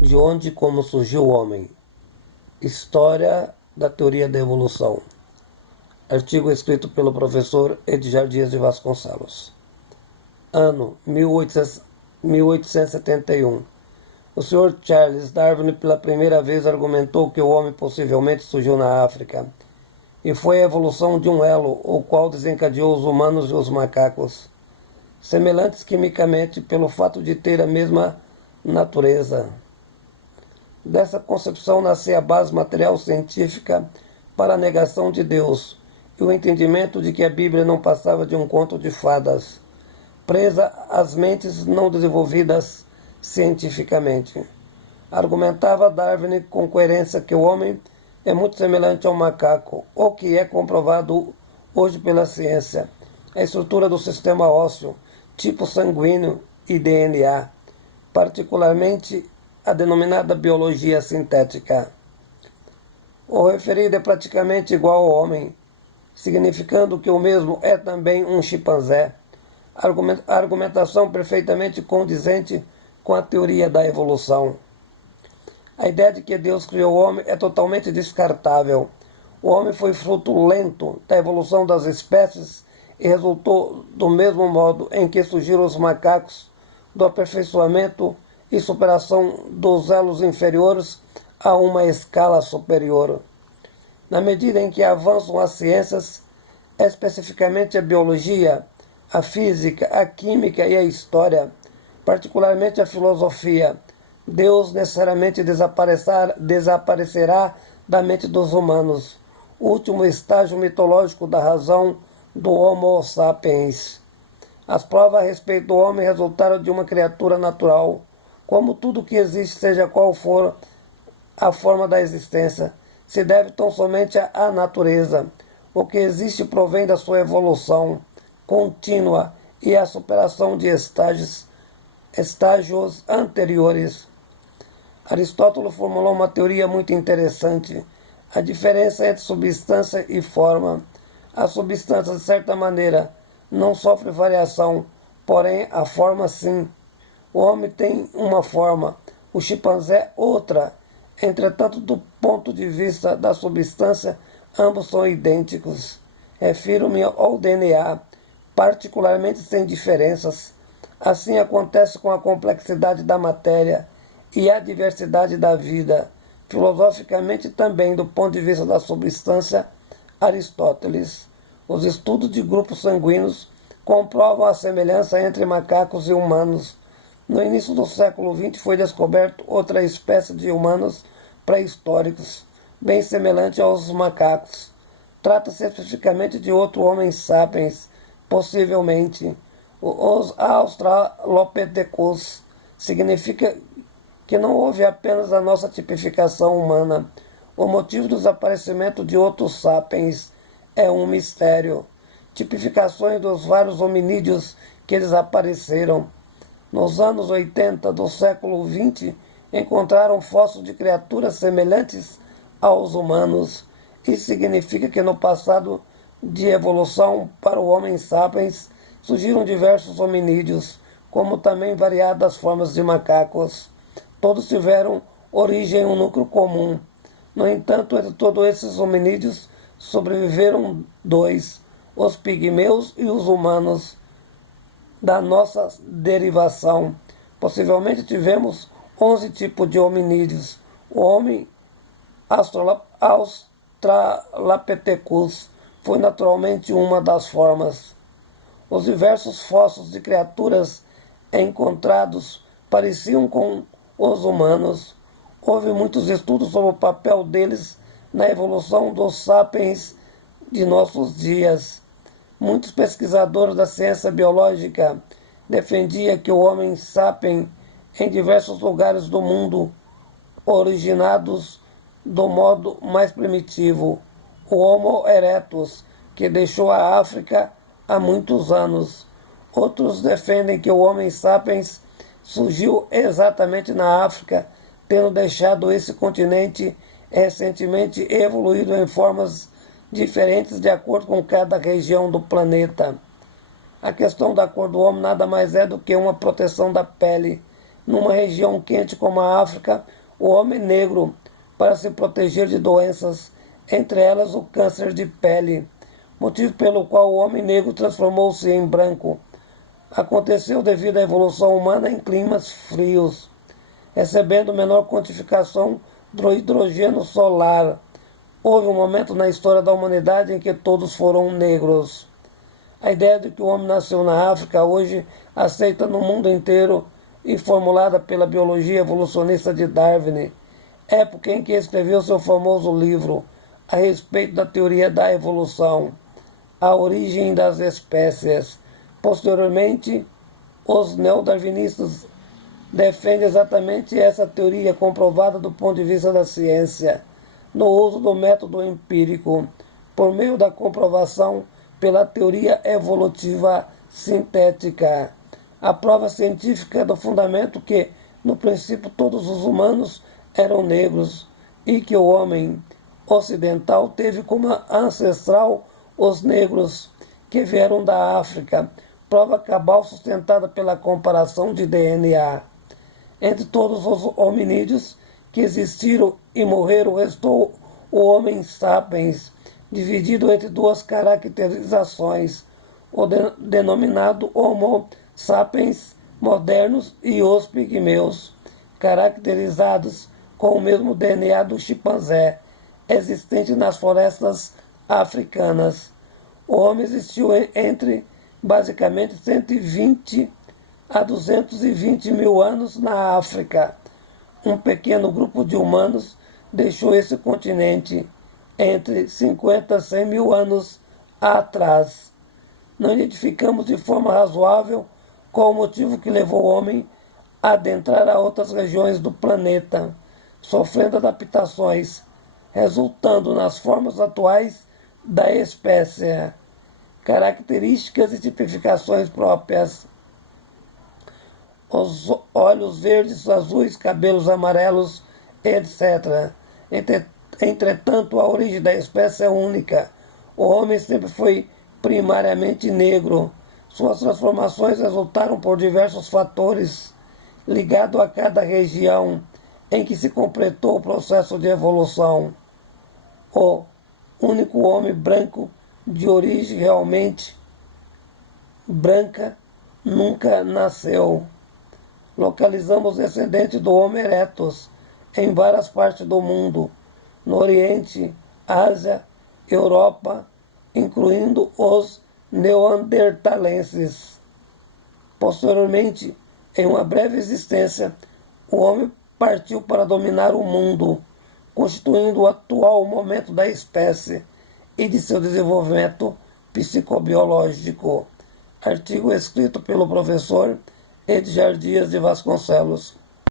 De onde e como surgiu o homem? História da teoria da evolução. Artigo escrito pelo professor Edgar Dias de Vasconcelos. Ano 1871. O Sr. Charles Darwin pela primeira vez argumentou que o homem possivelmente surgiu na África, e foi a evolução de um elo, o qual desencadeou os humanos e os macacos, semelhantes quimicamente pelo fato de ter a mesma natureza. Dessa concepção nascia a base material científica para a negação de Deus e o entendimento de que a Bíblia não passava de um conto de fadas, presa às mentes não desenvolvidas cientificamente. Argumentava Darwin com coerência que o homem é muito semelhante ao macaco, o que é comprovado hoje pela ciência. A estrutura do sistema ósseo, tipo sanguíneo e DNA, particularmente a denominada biologia sintética. O referido é praticamente igual ao homem, significando que o mesmo é também um chimpanzé. Argumentação perfeitamente condizente com a teoria da evolução. A ideia de que Deus criou o homem é totalmente descartável. O homem foi fruto lento da evolução das espécies e resultou do mesmo modo em que surgiram os macacos, do aperfeiçoamento e superação dos elos inferiores a uma escala superior. Na medida em que avançam as ciências, especificamente a biologia, a física, a química e a história, particularmente a filosofia, Deus necessariamente desaparecerá da mente dos humanos, o último estágio mitológico da razão do Homo sapiens. As provas a respeito do homem resultaram de uma criatura natural, como tudo que existe, seja qual for a forma da existência, se deve tão somente à natureza. O que existe provém da sua evolução contínua e a superação de estágios anteriores. Aristóteles formulou uma teoria muito interessante: a diferença entre substância e forma. A substância, de certa maneira, não sofre variação, porém a forma sim. O homem tem uma forma, o chimpanzé outra. Entretanto, do ponto de vista da substância, ambos são idênticos. Refiro-me ao DNA, particularmente sem diferenças. Assim acontece com a complexidade da matéria e a diversidade da vida. Filosoficamente também, do ponto de vista da substância, Aristóteles. Os estudos de grupos sanguíneos comprovam a semelhança entre macacos e humanos. No início do século XX foi descoberto outra espécie de humanos pré-históricos, bem semelhante aos macacos. Trata-se especificamente de outro Homo sapiens, possivelmente. Os Australopithecus. Significa que não houve apenas a nossa tipificação humana. O motivo do desaparecimento de outros sapiens é um mistério. Tipificações dos vários hominídeos que desapareceram. Nos anos 80 do século XX, encontraram fósseis de criaturas semelhantes aos humanos. Isso significa que no passado de evolução para o Homo sapiens surgiram diversos hominídeos, como também variadas formas de macacos. Todos tiveram origem em um núcleo comum. No entanto, entre todos esses hominídeos sobreviveram dois, os pigmeus e os humanos, da nossa derivação. Possivelmente tivemos 11 tipos de hominídeos. O homem Australopithecus foi naturalmente uma das formas. Os diversos fósseis de criaturas encontrados pareciam com os humanos. Houve muitos estudos sobre o papel deles na evolução dos sapiens de nossos dias. Muitos pesquisadores da ciência biológica defendiam que o Homo sapiens em diversos lugares do mundo, originados do modo mais primitivo, o Homo erectus, que deixou a África há muitos anos. Outros defendem que o Homo sapiens surgiu exatamente na África, tendo deixado esse continente recentemente evoluído em formas diferentes de acordo com cada região do planeta. A questão da cor do homem nada mais é do que uma proteção da pele, numa região quente como a África, o homem negro, para se proteger de doenças, entre elas o câncer de pele, motivo pelo qual o homem negro transformou-se em branco. Aconteceu devido à evolução humana em climas frios, recebendo menor quantificação do hidrogênio solar. Houve um momento na história da humanidade em que todos foram negros. A ideia de que o homem nasceu na África, hoje aceita no mundo inteiro e formulada pela biologia evolucionista de Darwin, época em que escreveu seu famoso livro a respeito da teoria da evolução, a origem das espécies. Posteriormente, os neodarwinistas defendem exatamente essa teoria comprovada do ponto de vista da ciência, no uso do método empírico, por meio da comprovação pela teoria evolutiva sintética. A prova científica do fundamento que, no princípio, todos os humanos eram negros e que o homem ocidental teve como ancestral os negros que vieram da África, prova cabal sustentada pela comparação de DNA. Entre todos os hominídeos que existiram e morreram, restou o Homo sapiens, dividido entre duas caracterizações, o denominado Homo sapiens modernos e os pigmeus, caracterizados com o mesmo DNA do chimpanzé, existente nas florestas africanas. O homem existiu entre basicamente 120 a 220 mil anos na África. Um pequeno grupo de humanos deixou esse continente entre 50 a 100 mil anos atrás. Não identificamos de forma razoável qual o motivo que levou o homem a adentrar a outras regiões do planeta, sofrendo adaptações, resultando nas formas atuais da espécie, características e tipificações próprias. Os olhos verdes, azuis, cabelos amarelos, etc. Entretanto, a origem da espécie é única. O homem sempre foi primariamente negro. Suas transformações resultaram por diversos fatores ligados a cada região em que se completou o processo de evolução. O único homem branco de origem realmente branca nunca nasceu. Localizamos descendentes do Homo erectus em várias partes do mundo, no Oriente, Ásia, Europa, incluindo os neandertalenses. Posteriormente, em uma breve existência, o homem partiu para dominar o mundo, constituindo o atual momento da espécie e de seu desenvolvimento psicobiológico. Artigo escrito pelo professor Edgar Dias de Vasconcelos.